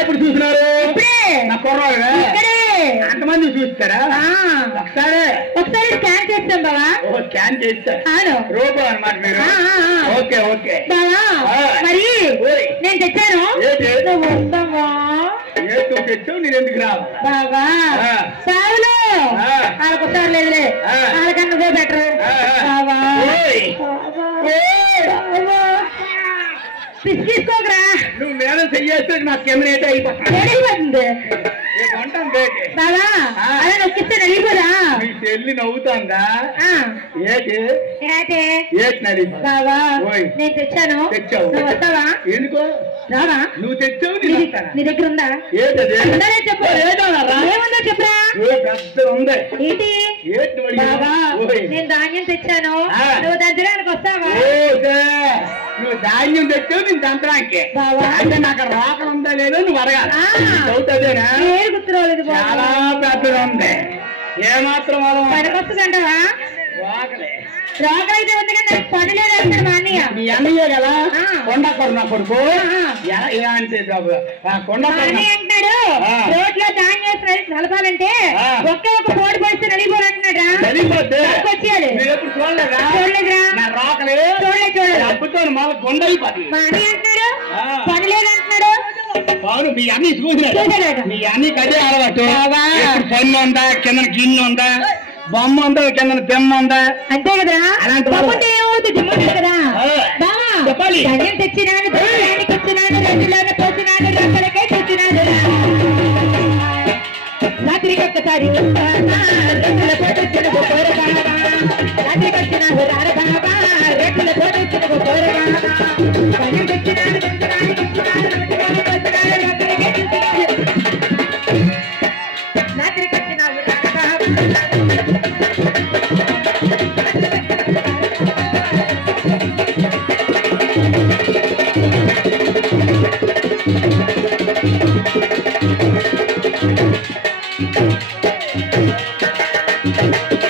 ఎప్పుడు చూసినారు నా కుర్రాళ్ళు అంతమంది చూస్తారా? ఒకసారి స్కాన్ చేస్తాం బావా. స్కాన్ చేస్తారు రోబో అనమాట మీరు. ఓకే ఓకే బావా. మరి నేను తెచ్చాను తెచ్చావు. నేను ఎందుకు రావు బావా? సాగులు వాళ్ళకొస్తారు లేదులే, వాళ్ళకన్నా బెటర్ బావా. తీసుకోకరా, నువ్వు మేడం చెయ్యేస్తే నాకు కెమెరా అయితే అయిపోతుంది బాబా. అలా నొక్కిస్తే నలిపోరా? మీ చెల్లి నవ్వుతుందా? బాబా నేను తెచ్చాను. తెచ్చావు? నువ్వు వస్తావా? ఎందుకో రావా? నువ్వు తెచ్చావు, నీ దగ్గర ఉందా? చెప్పు, ఏముందో చెప్పరా? ఏంటి బాబా? నేను ధాన్యం తెచ్చాను, నువ్వు దంచడానికి వస్తావా? నువ్వు ధాన్యం తెచ్చావు, నేను దంచడానికి. అంటే నాకు రోకలు ఉందా లేదో నువ్వు అడగాలి. అవుతుందేనా? గుర్తురాలేదు. చాలా పెద్దగా ఉంది. ఏమాత్రం పనికొస్తుందంటావా? రోకలే రోకలైతే ఉంది కదా, పని లేదంటాడు మా అన్నయ్య. మీ అన్నయ్యే కదా కొండకూర నా కొడుకు. అంటే కొండకూర అంటున్నాడు, రోడ్లో ధాన్యం నలపాలంటే ఒకే ఒక పోటీ పోయిస్తే నలిపోరంటున్నాడా? వచ్చేయాలి. చూడలేదా? చూడలేదురా. రోకలే చూడలేదు. అబ్బుతాను మా కొండ అయిపోతుంది. మా అన్నయ్య అంటున్నాడు పని లేదంటున్నాడు. అవును, మీ అన్ని చూసినాడు. మీ అన్ని కదే అలవాటు. పన్ను ఉందా, కింద గిన్నె ఉందా, బొమ్మ ఉందా, కింద బెమ్మ ఉందా, అంతే కదా. అలాంటి కదా చెప్పాలి. తెచ్చినాడు, తెచ్చినాడు, రెండులోనే పోసినాడు, రక్కలకే తెచ్చినాడు. రాత్రికి ఒక్కసారి రెక్కల పోటొచ్చిన రాత్రికి వచ్చినాడు రారబాబా, రెక్కల పోటొచ్చిన రాత్రికి వచ్చినాడు రారబాబా.